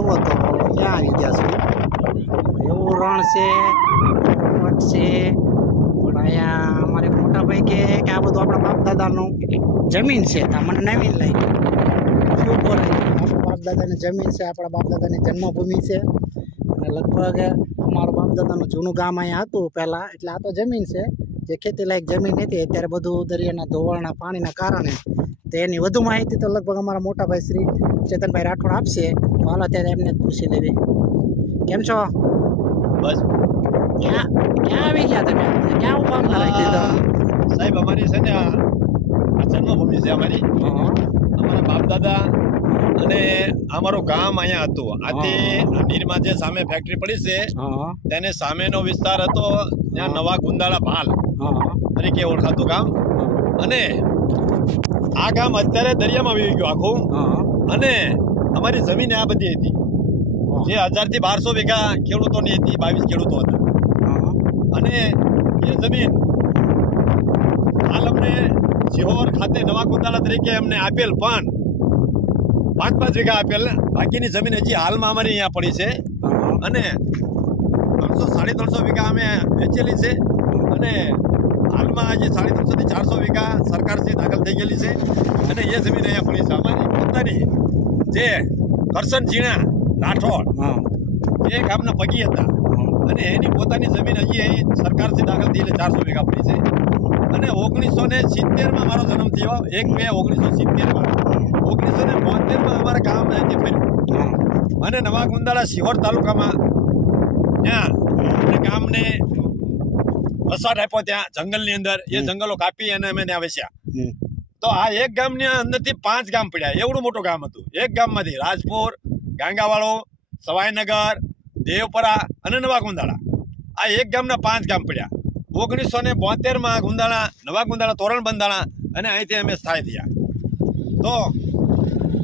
જુઓ તો ક્યાં આવી ગયા છું? એવું રણ છે છે, પણ અહીંયા અમારે મોટાભાઈ મોટા ભાઈ કે આ બધું આપણા બાપ દાદાનું જમીન છે મને નવીન લાગી શું બોલે? આપણા બાપ દાદાની જમીન છે, આપણા બાપ દાદાની જન્મભૂમિ છે. અને લગભગ અમારું બાપ દાદાનું જૂનું ગામ અહીંયા હતું પહેલાં, એટલે આ તો જમીન છે. જે ખેતી લાયક જમીન હતી, અત્યારે બધું દરિયાના ધોવાણના પાણીના કારણે. તો એની વધુ માહિતી તો લગભગ અમારા મોટા ભાઈ શ્રી ચેતનભાઈ રાઠોડ આપશે તો હાલો ત્યારે એમને જ પૂછી લેવી. કેમ છો? બસ. ક્યાં ક્યાં આવી ગયા તમે? ક્યાં ઊભા રાખી દીધો સાહેબ અમારી છે ને આ જન્મભૂમિ છે અમારી. અમારા બાપ દાદા અને અમારું ગામ અહીંયા હતું. આથી નીરમાં જે સામે ફેક્ટરી પડી છે તેને સામેનો વિસ્તાર હતો ત્યાં નવા ગુંદાળા ભાલ હા. તરીકે ઓળખાતું ગામ. અને આ ગામ અત્યારે દરિયામાં આવી ગયું આખું. હા. અને અમારી જમીન આ બધી હતી. જે હજારથી બારસો વીઘા ખેડૂતોની હતી બાવીસ ખેડૂતો હતા. અને એ જમીન હાલ અમને સિહોર ખાતે નવા કોતાલા તરીકે અમને આપેલ પણ પાંચ પાંચ વીઘા આપેલ. બાકીની જમીન હજી હાલમાં અમારી અહીંયા પડી છે. અને ત્રણસો સાડી ત્રણસો વીઘા અમે વેચેલી છે. અને હાલમાં હજી સાડી ત્રણસો થી ચારસો વીઘા સરકારથી દાખલ થઈ ગયેલી છે. અને એ જમીન અહીંયા પડી છે. અમારી પોતાની જે કરશન ઝીણા રાઠોડ એ ગામના પગી હતા. અને એની પોતાની જમીન હજી અહીં સરકારથી દાખલ થઈને ચારસો વીઘા પડી છે. અને ઓગણીસો ને સિત્તેરમાં મારો જન્મ થયો. એક બે ઓગણીસો સિત્તેરમાં. ઓગણીસો ને બોતેરમાં અમારા ગામ અહીંથી ફર્યું. અને નવા ગુંદાળા સિહોર તાલુકામાં ત્યાં ગામને વસાટ આપ્યો ત્યાં જંગલની અંદર. એ જંગલો કાપી અને અમે ત્યાં હમ. તો આ એક ગામની અંદરથી પાંચ ગામ પડ્યા. એવડું મોટું ગામ હતું. એક ગામમાંથી રાજપુર, ગાંગાવાળો, સવાઈનગર, દેવપરા અને નવા ગુંદાળા. આ એક ગામના પાંચ ગામ પડ્યા. ઓગણીસો ને બોતેરમાં ગુંદાળા, નવા ગુંદાળા, તોરણ બંધાણા અને અહીંથી અમે સ્થાયી થયા. તો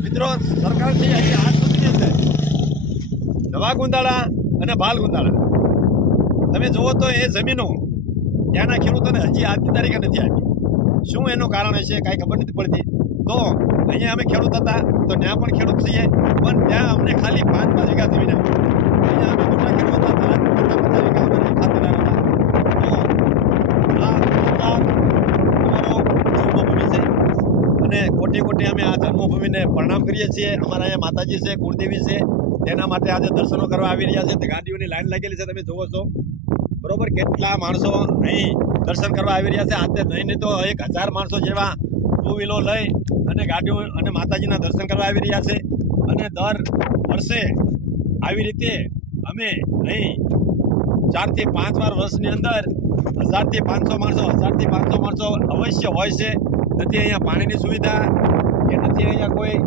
મિત્રો, સરકારથી અહીં આજ સુધીની નવા ગુંદાળા અને બાલ ગુંદાળા. તમે જુઓ તો એ જમીનો ત્યાંના ખેડૂતોને હજી આજની તારીખે નથી આપી. શું એનું કારણ હશે, કાંઈ ખબર નથી પડતી. તો અહીંયા અમે ખેડૂત હતા, તો ત્યાં પણ ખેડૂત છીએ, પણ ત્યાં અમને ખાલી પાંચ પાંચ વીઘા જમીન આપી. અહીંયા અમે મોટા ખેડૂત હતા પચાસ પચાસ વીઘા જન્મભૂમિ છે, અને કોટી કોટી અમે આ જન્મભૂમિને પ્રણામ કરીએ છીએ. અમારા અહીંયા માતાજી છે, કુળદેવી છે, તેના માટે આજે દર્શનો કરવા આવી રહ્યા છે. ગાડીઓની લાઈન લાગેલી છે, તમે જુઓ છો. બરોબર, કેટલા માણસો અહીં દર્શન કરવા આવી રહ્યા છે. આજે નહીં તો એક હજાર માણસો જેવા ટુ વ્હીલો લઈ અને ગાડીઓ અને માતાજીના દર્શન કરવા આવી રહ્યા છે. અને દર વર્ષે આવી રીતે અમે અહીં ચારથી પાંચ વાર વર્ષની અંદર હજારથી પાંચસો માણસો, હજારથી પાંચસો માણસો અવશ્ય હોય છે. નથી અહીંયા પાણીની સુવિધા કે નથી અહીંયા કોઈ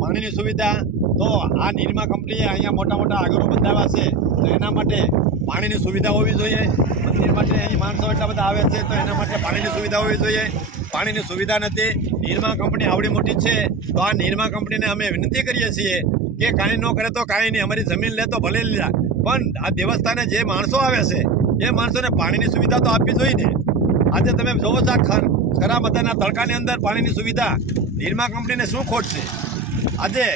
પાણીની સુવિધા. તો આ નિરમા કંપનીએ અહીંયા મોટા મોટા આગળો બંધાવ્યા છે. તો એના માટે પાણીની સુવિધા હોવી જોઈએ. મંદિર માટે અહીં માણસો એટલા બધા આવે છે, તો એના માટે પાણીની સુવિધા હોવી જોઈએ. પાણીની સુવિધા નથી. નિરમા કંપની આવડી મોટી છે, તો આ નિરમા કંપનીને અમે વિનંતી કરીએ છીએ કે કાંઈ ન કરે તો કાંઈ નહીં, અમારી જમીન લે તો ભલે લીધા પણ આ દેવસ્થાને જે માણસો આવે છે, એ માણસોને પાણીની સુવિધા તો આપવી જોઈએ આજે તમે જોવો છો ખરા બધાના તડકાની અંદર પાણીની સુવિધા. નિરમા કંપનીને શું ખોટ છે? આજે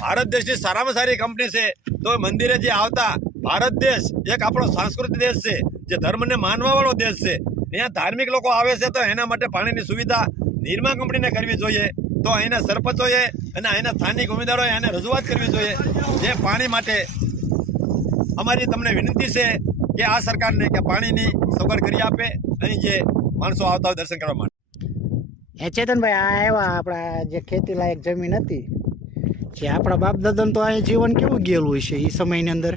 ભારત દેશની સારામાં સારી કંપની છે, તો મંદિરે જે આવતા ભારત દેશ એક આપણો સાંસ્કૃતિક દેશ છે, જે ધર્મને માનવા વાળો દેશ છે. ત્યાં ધાર્મિક લોકો આવે છે તો એના માટે પાણીની સુવિધા નિરમા કંપનીને કરવી જોઈએ, તો અહીંના સરપંચોએ અને અહીંના સ્થાનિક ઉમેદવારોએ આને રજૂઆત કરવી જોઈએ, જે પાણી માટે અમારી તમને વિનંતી છે કે આ સરકારને કે પાણીની સગવડ કરી આપે, અહીં જે માણસો આવતા હોય દર્શન કરવા માટે. એ ચેતનભાઈ, આ આવ્યા આપણા જે ખેતી લાયક જમીન હતી, જે આપણા બાપ દાદાનું તો અહીં જીવન કેવું ગયેલું છે એ સમયની અંદર?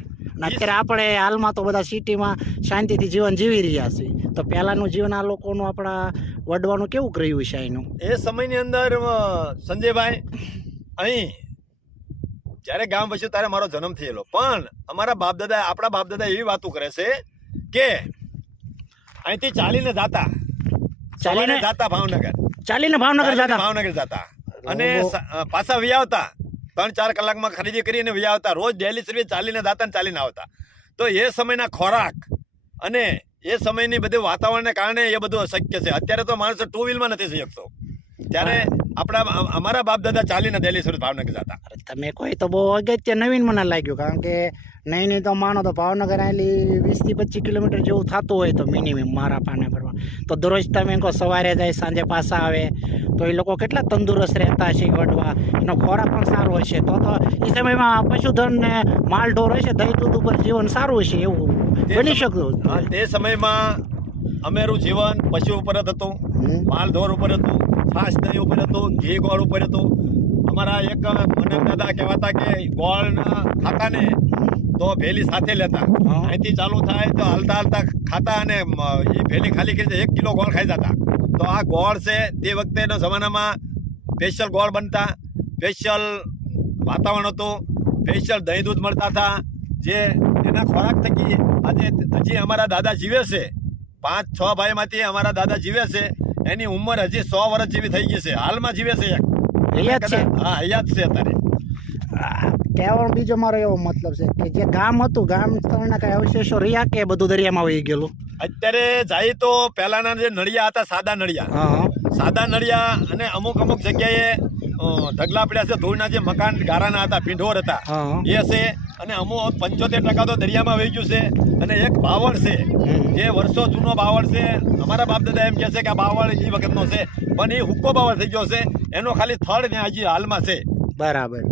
અત્યારે આપણે હાલમાં તો બધા સિટીમાં શાંતિથી જીવન જીવી રહ્યા છીએ. તો પહેલાંનું જીવન આ લોકોનું આપણા વડવાનું કેવું રહ્યું છે એનું એ સમયની અંદર સંજયભાઈ અહીં જ્યારે ગામ વસ્યું ત્યારે મારો જન્મ થયેલો. પણ અમારા બાપ દાદા આપણા બાપ દાદા એવી વાતો કરે છે કે અહીંથી ચાલીને જાતા. ચાલીને? જાતા ભાવનગર. ચાલીને ભાવનગર જાતા? ભાવનગર જાતા. અને પાછા વિયાવતા ત્રણ ચાર કલાકમાં ખરીદી કરીને વિયાવતા રોજ ડેલી સર્વિસ ચાલીને જાતા ને ચાલીને આવતા. તો એ સમયના ખોરાક અને એ સમયની બધી વાતાવરણને કારણે એ બધું અશક્ય છે. અત્યારે તો માણસો ટુ વ્હીલમાં નથી જઈ શકતો. ત્યારે આપણા અમારા બાપ દાદા ચાલીને દિલ્હી સુરત ભાવનગર જતા. તમે કોઈ તો બહુ અગત્ય નવીન મને લાગ્યું કારણ કે નહીં નહીં તો માનો તો ભાવનગર આવેલી વીસથી પચીસ કિલોમીટર જેવું થતું હોય તો મિનિમમ મારા પાને ફરવા તો દરરોજ તમે કહો સવારે જાય સાંજે પાછા આવે. તો એ લોકો કેટલા તંદુરસ્ત રહેતા હશે વડવા. એનો ખોરાક પણ સારો હશે. તો તો એ સમયમાં પશુધન ને માલ ઢોર હશે દહીં દૂધ ઉપર જીવન સારું હશે એવું બની શકતું તે સમયમાં અમેરું જીવન પશુ ઉપર જ હતું. માલ ઢોર ઉપર હતું છાશ દહીં ઉપર હતું ઘી ગોળ ઉપર હતું. અમારા એક મને દાદા કહેવાતા કે ગોળ ખાતાને તો ભેલી સાથે લેતા. અહીંથી ચાલુ થાય તો હાલતા હાલતા ખાતા અને એ ભેલી ખાલી કરી એક કિલો ગોળ ખાઈ જતા. તો આ ગોળ છે તે વખતેના જમાનામાં સ્પેશિયલ ગોળ બનતા. સ્પેશિયલ વાતાવરણ હતું. સ્પેશિયલ દહીં દૂધ મળતા હતા. જે એના ખોરાક થકી આજે હજી અમારા દાદા જીવે છે. પાંચ છ ભાઈમાંથી અમારા દાદા જીવે છે. એની ઉંમર હજી સો વર્ષ જેવી થઈ ગઈ છે. હાલમાં જીવે છે એક. હા અહીંયા જ છે અત્યારે. કહેવાનો બીજો મારો એવો મતલબ છે કે જે ગામ હતું ગામ સ્થળના કઈ અવશેષો રહ્યા કે બધું દરિયામાં વહી ગયેલું? અત્યારે જાય તો પહેલાના જે નળિયા હતા સાદા નળિયા. સાદા નળિયા અને અમુક અમુક જગ્યાએ ઢગલા પડ્યા છે ધૂળના જે મકાન ગારાના હતા ભીંઢોર હતા. એ છે અને અમુક પંચોતેર ટકા તો દરિયામાં વહી ગયું છે અને એક બાવળ છે. જે વર્ષો જૂનો બાવળ છે. અમારા બાપ દાદા એમ કહે છે કે આ બાવળ એ વખતનો છે. પણ એ હુક્કો બાવળ થઈ ગયો છે. એનો ખાલી થડ ને હજી હાલમાં છે. બરાબર.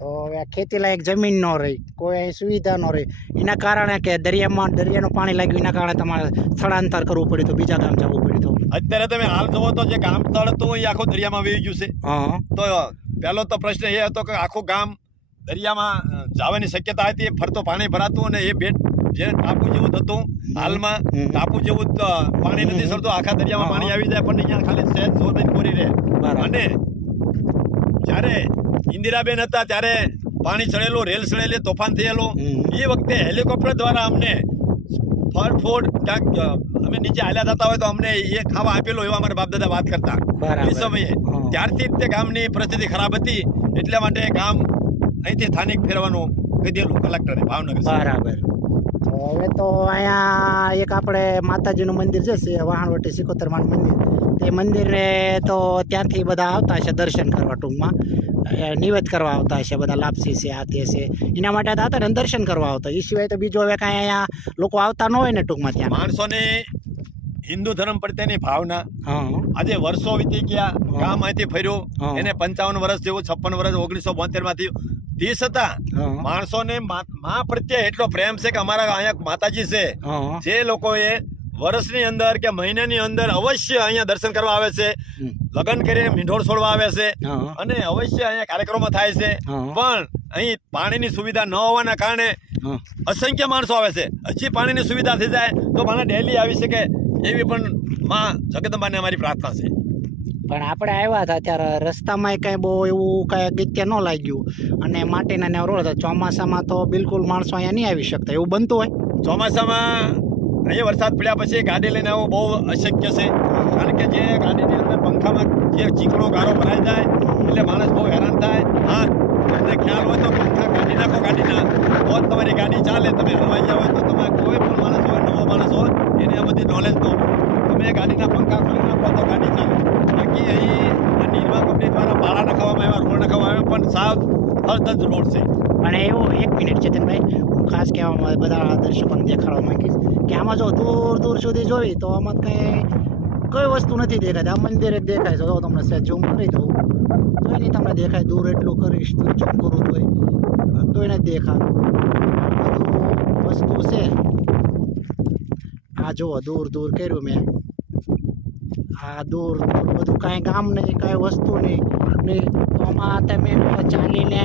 તો હવે આ ખેતી લાયક જમીન ન રહી કોઈ સુવિધા ન રહી. એના કારણે કે દરિયામાં દરિયાનું પાણી લાગ્યું એના કારણે તમારે સ્થળાંતર કરવું પડ્યું હતું બીજા ગામ જવું પડ્યું હતું. અત્યારે તમે હાલ જોવો તો જે ગામ સ્થળ હતું એ આખું દરિયામાં વહી ગયું છે. હા. તો પહેલો તો પ્રશ્ન એ હતો કે આખું ગામ દરિયામાં જવાની શક્યતા હતી ફરતો પાણી ભરાતું અને એ બેટ જે ટાપુ જેવું હતું હાલમાં. ટાપુ જેવું પાણી નથી સરતું આખા દરિયામાં પાણી આવી જાય પણ અહીંયા ખાલી સહેજ જોર પૂરી રહે. અને જ્યારે ઇન્દિરાબેન હતા ત્યારે પાણી ચડેલું રેલ ચડેલી તોફાન થયેલું. એ વખતે હેલિકોપ્ટર દ્વારા અમને ફળ ફૂડ અમે નીચે હાલ્યા થતા હોય તો અમને એ ખાવા આપેલો એવા અમારા બાપ દાદા વાત કરતા. એ સમયે ત્યારથી તે ગામની પરિસ્થિતિ ખરાબ હતી. એટલા માટે ગામ અહીંથી સ્થાનિક ફેરવાનું કીધેલું કલેક્ટરે ભાવનગર બરાબર. હવે તો અહીંયા એક આપણે માતાજીનું મંદિર છે વાહણવટી સિકોતરમાનું મંદિર તે મંદિરે તો ત્યાંથી બધા આવતા હશે દર્શન કરવા ટૂંકમાં. નિવેદ કરવા આવતા હશે બધા લાપસી છે આ તે છે એના માટે આવતા ને દર્શન કરવા આવતા. એ સિવાય તો બીજો હવે કાંઈ અહીંયા લોકો આવતા ન હોય ને ટૂંકમાં ત્યાં. માણસોને હિન્દુ ધર્મ પ્રત્યેની ભાવના. આજે વર્ષો વીતી ગયા ગામ અહીંથી ફર્યો. એને પંચાવન વર્ષ જેવું છપ્પન વર્ષ ઓગણીસો બોતેરમાં થયું તે છતાં માણસો ને મા પ્રત્યે એટલો પ્રેમ છે કે અમારા અહીંયા માતાજી છે. જે લોકોએ વર્ષની અંદર કે મહિનાની અંદર અવશ્ય અહીંયા દર્શન કરવા આવે છે. લગ્ન કરી મીંઢોળ છોડવા આવે છે. અને અવશ્ય અહીંયા કાર્યક્રમો થાય છે. પણ અહીં પાણીની સુવિધા ન હોવાના કારણે અસંખ્ય માણસો આવે છે. હજી પાણીની સુવિધા થઈ જાય તો મને ડેલી આવી શકે એવી પણ માં જગદંબાને અમારી પ્રાર્થના છે. પણ આપણે આવ્યા હતા ત્યારે રસ્તામાં કાંઈ બહુ એવું કાંઈ અગત્ય ન લાગ્યું. અને માટીના ને રોડ હતા. ચોમાસામાં તો બિલકુલ માણસો અહીંયા નહીં આવી શકતા. એવું બનતું હોય? ચોમાસામાં અહીંયા વરસાદ પડ્યા પછી ગાડી લઈને આવવું બહુ અશક્ય છે. કારણ કે જે ગાડીની અંદર પંખામાં જે ચીકણો ગારો ભરાઈ જાય, એટલે માણસ બહુ હેરાન થાય. હા, તમને ખ્યાલ હોય તો પંખા કાઢી નાખો ગાડીના. તો જ તમારી ગાડી ચાલે, તમે હલવાઈ જાવ તો તમે કોઈ પણ માણસ હોય નવો માણસ હોય એને આ બધી નોલેજ ન હોય તમે ગાડીના પંખા ખોલી નાખો તો ગાડી ચાલે બાકી અહીં આ નિર્મા કંપની દ્વારા ભાડા નખાવવામાં આવ્યા રોડ નખાવવામાં આવ્યા પણ સાવ અર્ધ રોડ છે. અને એવું એક મિનિટ ચેતનભાઈ હું ખાસ કહેવા બધા દર્શકોને દેખાડવા માંગીશ કે આમાં જો દૂર દૂર સુધી જોઈ તો આમાં કંઈ, કોઈ વસ્તુ નથી દેખાતી. આ મંદિર જ દેખાય છે. તમને સહેજ ઝૂમ કરી દઉં, તોય નહીં તમને દેખાય. દૂર એટલું કરીશ તો ઝૂમ કરું તોય તોય એને દેખાતું. વસ્તુ છે. આ જુઓ, દૂર દૂર કર્યું મેં. આ દૂર દૂર બધું કાંઈ ગામ નહીં, કાંઈ વસ્તુ નહીં. નહીં તો આમાં તમે ચાલીને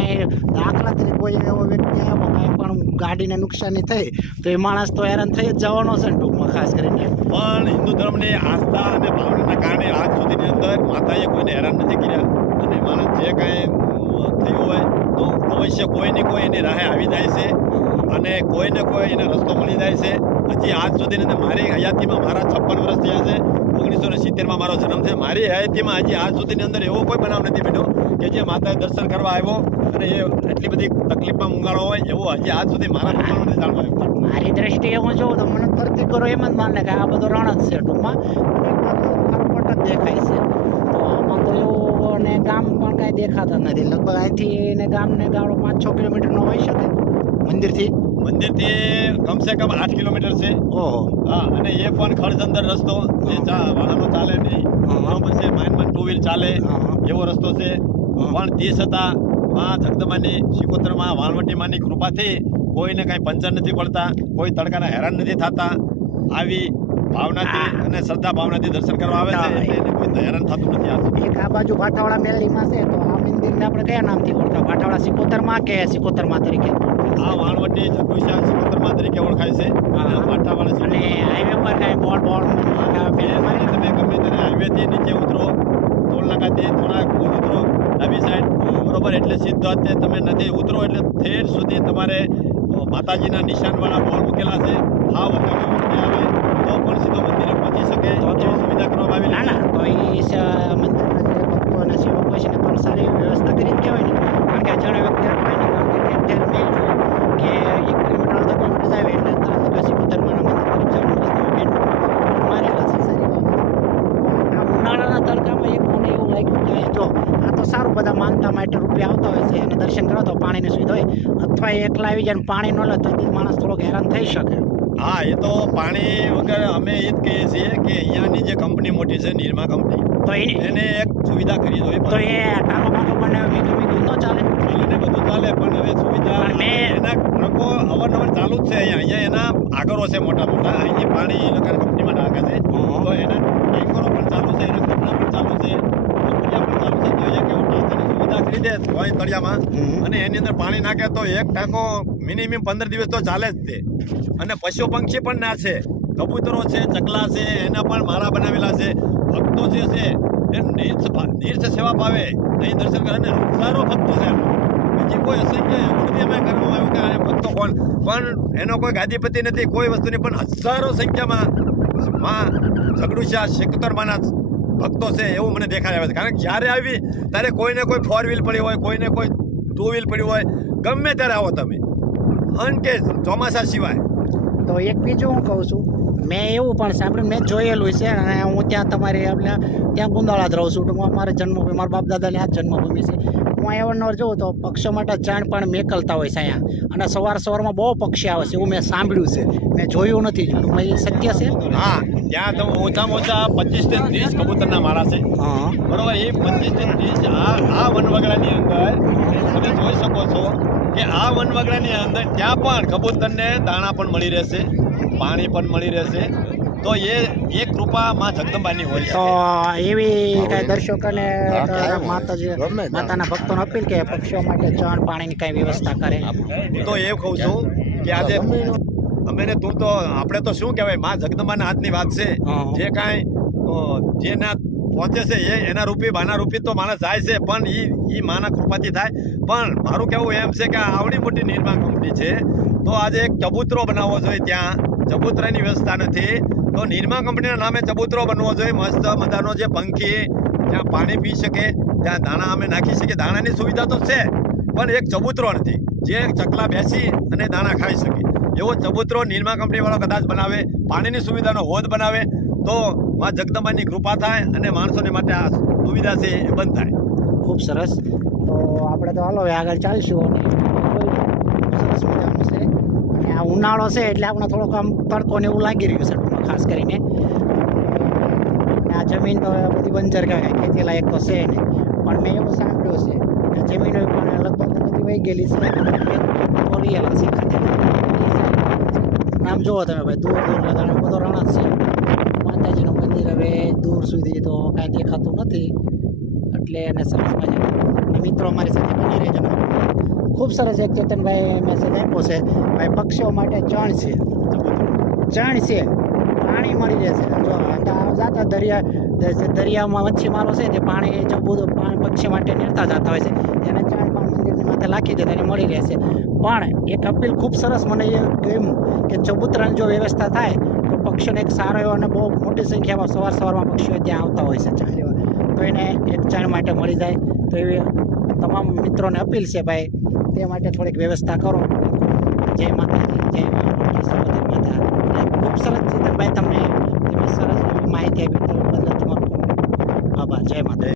દાખલા તરીકે કોઈ એવો વ્યક્તિ આવ્યો કાંઈ પણ ગાડીને નુકસાની થઈ, તો એ માણસ તો હેરાન થઈ જ જવાનો છે ને ટૂંકમાં ખાસ કરીને. પણ હિન્દુ ધર્મની આસ્થા અને ભાવનાના કારણે આજ સુધીની અંદર માતાએ કોઈને હેરાન નથી કર્યા. અને માણસ જે કાંઈ થયું હોય, તો અવશ્ય કોઈને કોઈ એની રાહે આવી જાય છે. અને કોઈને કોઈ એને રસ્તો મળી જાય છે. હજી આજ સુધીની અંદર મારી હયાતીમાં મારા છપ્પન વર્ષ થયા છે. ઓગણીસો ને સિત્તેરમાં મારો જન્મ છે મારી હયાતીમાં હજી આજ સુધીની અંદર એવો કોઈ બનાવ નથી બેઠો કે જે માતાએ દર્શન કરવા આવ્યો અને એ એટલી બધી તકલીફમાં મૂંગાળો હોય એવો હજી આજ સુધી મારા પપ્પાનો નથી જાણવા આવ્યો. મારી દ્રષ્ટિએ હું જોઉં તો મને ફરતી કરો એમ જ માને કે આ બધો રણ જ છે ટૂંકમાં. અને દેખાય છે. તો આમાં તો ગામ પણ કાંઈ દેખાતા નથી. લગભગ અહીંથી એને ગામને ગામડો પાંચ છ કિલોમીટરનો હોઈ શકે મંદિરથી. મંદિરથી કમસે કમ આઠ કિલોમીટર છે. ઓહો. હા અને એ પણ ખડજંદર રસ્તો જે વાહનો ચાલે નહીં હા. બરોબર છે માઇન માઇન ટુ વ્હીલ ચાલે. એવો રસ્તો છે. પણ તે છતાં માં જગદંબાની શિકોતરમાં વાળવટી માની કૃપાથી કોઈને કાંઈ પંચર નથી પડતા કોઈ તડકાના હેરાન નથી થતા. આવી ભાવનાથી અને શ્રદ્ધા ભાવનાથી દર્શન કરવા આવે છે એટલે એને કોઈ હેરાન થતું નથી આ. એક આ બાજુ મેલડીમાં છે તો આ મંદિરને આપણે કયા નામથી ઓળખા ભાઠાવાડા સિકોતરમાં કે સિકોતરમાં તરીકે? આ વાણવટી જગદુશ્યાન શિકોતરમાં તરીકે ઓળખાય છે. અને પાટાવાળા અને હાઈવે પર કાંઈ બોર્ડ બોર્ડ પેલે મારી તમે ગમે ત્યારે હાઈવેથી નીચે ઉતરો ટોલ નાકાથી થોડાક દૂર ઉતરો. ડાબી સાઈડ બરોબર? એટલે સીધો જ તે તમે નથી ઉતરો એટલે ઠેર સુધી તમારે માતાજીના નિશાનવાળા બોર્ડ મૂકેલા છે. હા વખતે વખતે આવે તો પણ સીધો મંદિરે પહોંચી શકે. એવી સુવિધા કરવામાં આવી ના ના તો એ મંદિરના ભક્તો અને સેવકો છે ને પણ સારી વ્યવસ્થા કરી જ કહેવાય ને. કારણ કે અજાણ્યા વ્યક્તિ અટવાય ને કારણ હોય કે એક કિલોમીટર અડધો કિલોમીટર જાય એટલે તરત જ સિકોતરમાના મંદિર તરફ જવાનો રસ્તો બેન મારેલા છે સારી બાબત. આ ઉનાળાના તડકામાં એક મને એવું લાગ્યું કે જો આ તો સારું બધા માનતા માટે રૂપિયા આવતા હોય છે અને દર્શન કરવા તો પાણીની સુવિધા હોય. અથવા એકલા આવી જાય પાણી ન લે તો માણસ થોડોક હેરાન થઈ શકે. હા એ તો પાણી વગર અમે એ જ કહીએ છીએ કે અહીંયાની જે કંપની મોટી છે નિરમા કંપની તો એને એક સુવિધા કરી દો તો એ ટાંકો બાંકો બનાવે બીજું બીજું ન ચાલે? એને બધું ચાલે પણ હવે સુવિધા એના ટ્રકો અવારનવાર ચાલુ જ છે અહીંયા. અહીંયા એના આગળો છે મોટા મોટા. અહીંયા પાણી એ લોકોના કંપનીમાં નાખે છે. તો એના ટેન્કરો પણ ચાલુ છે એના કપડા પણ ચાલુ છે કંપનીઓ પણ ચાલુ છે તો એક એવું કરી દે હોય તળિયામાં અને એની અંદર પાણી નાખે તો એક ટાંકો મિનિમમ પંદર દિવસ તો ચાલે જ તે. અને પશુ પંક્ષી પણ ના છે. કબૂતરો છે ચકલા છે એના પણ મારા બનાવેલા છે. ભક્તો જે છે એ નિર્થ નિર્થ સેવા પાવે અહીં દર્શન કરે અને હજારો ભક્તો છે બીજી કોઈ અસંખ્ય એવું નથી અમે કરવામાં આવ્યું કે આ ભક્તો કોણ? પણ એનો કોઈ ગાદીપતિ નથી. કોઈ વસ્તુની પણ હજારો સંખ્યામાં માં ઝઘડુશા શેકતરમાના ભક્તો છે એવું મને દેખાય આવે છે. કારણ કે જ્યારે આવી ત્યારે કોઈને કોઈ ફોર વ્હીલ પડી હોય કોઈને કોઈ ટુ વ્હીલ પડી હોય ગમે ત્યારે આવો તમે. અનકે ચોમાસા સિવાય. તો એક બીજું હું કહું છું મેં એવું પણ સાંભળ્યું મેં જોયેલું છે અને હું ત્યાં તમારી આપણે ત્યાં ગુંદાળા જ રહું છું. ટૂંકમાં મારે જન્મભૂમિ મારા બાપ દાદાની આ જન્મભૂમિ છે. હું અવારનવાર જોઉં તો પક્ષીઓ માટે ચાણ પણ મેકલતા હોય છે અહીંયા. અને સવાર સવારમાં બહુ પક્ષી આવે છે એવું મેં સાંભળ્યું છે. મેં જોયું નથી. ટૂંકમાં એ સત્ય છે? હા. ત્યાં તો ઓછામાં ઓછા પચીસથી ત્રીસ કબૂતરના માળા છે. બરોબર એ પચીસથી ત્રીસ આ આ વનવગડાની અંદર તમે જોઈ શકો છો કે આ વનવગડાની અંદર ત્યાં પણ કબૂતરને દાણા પણ મળી રહેશે પાણી પણ મળી રહેશે. તો એ એ કૃપા માં જગદંબાની હોય તો એવી કઈ દર્શકોને માતાજી માતાના ભક્તોને અપીલ કે પક્ષીઓ માટે ચણ પાણીની કાંઈ વ્યવસ્થા કરે. તો એ કહું છું કે આજે અમે ને તું તો આપણે તો શું કહેવાયમાં જગદંબાના હાથની વાત છે. જે કાંઈ જેના પહોંચે છે એ એના રૂપી બાના રૂપી તો માણસ જાય છે પણ એ એ માના કૃપાથી થાય. પણ મારું કહેવું એમ છે કે આવડી મોટી નિર્માણ કંપની છે. તો આજે એક ચબૂતરો બનાવવો જોઈએ ત્યાં. ચબૂતરાની વ્યવસ્થા નથી. તો નિર્મા કંપનીના નામે ચબૂતરો બનવો જોઈએ. મસ્ત મજાનો જે પંખી ત્યાં પાણી પી શકે ત્યાં દાણા અમે નાખી શકીએ. દાણાની સુવિધા તો છે પણ એક ચબૂતરો નથી. જે ચકલા બેસી અને દાણા ખાઈ શકે. એવો ચબૂતરો નિર્મા કંપનીવાળો કદાચ બનાવે, પાણીની સુવિધાનો હોદ બનાવે, તો માં જગદંબાની કૃપા થાય અને માણસોને માટે આ સુવિધા છે એ બંધ થાય. ખૂબ સરસ. તો આપણે તો હાલો આગળ ચાલીશું સરસ મજાનું છે. અને આ ઉનાળો છે એટલે આપણે થોડોક આમ તડકો ને એવું લાગી રહ્યું છે ખાસ કરીને. આ જમીન તો બધી બંજર ખેતી લાયક તો છે ને પણ મેં એવું સાંભળ્યું છે જમીનો પણ લગભગ બધી વહી ગયેલી છે. આમ જુઓ તમે ભાઈ, દૂર દૂર લગાડે બધો રણ છે. માતાજીનું મંદિર હવે દૂર સુધી તો કાંઈ દેખાતું નથી. એટલે એને સરસ મજાનું અને મિત્રો અમારી સાથે બની રહેજો. ખૂબ સરસ એક ચેતનભાઈ મેસેજ આપ્યો છે. ભાઈ, પક્ષીઓ માટે ચણ છે. ચણ છે. પાણી મળી રહેશે. જો જાતા દરિયા દરિયામાં મચ્છીમારો છે તે પાણી જબું પાણી પક્ષી માટે નીરતા જતા હોય છે. તેને ચણ પણ મંદિરની માથે લાખી દે તેને મળી રહેશે. પણ એક અપીલ ખૂબ સરસ મને એ ગમ્યું કે ચબૂતરાની જો વ્યવસ્થા થાય, તો પક્ષીઓને એક સારો એવો અને બહુ મોટી સંખ્યામાં સવાર સવારમાં પક્ષીઓ ત્યાં આવતા હોય છે ચાલ્યો. તો એને એક ચાણ માટે મળી જાય. તો એવી તમામ મિત્રોને અપીલ છે ભાઈ, તે માટે થોડીક વ્યવસ્થા કરો. જય માતાજી, જય માતા. ખૂબ સરસ ચેતનભાઈ તમને સરસ માહિતી આપી બદલ તમારો આભાર. જય માતા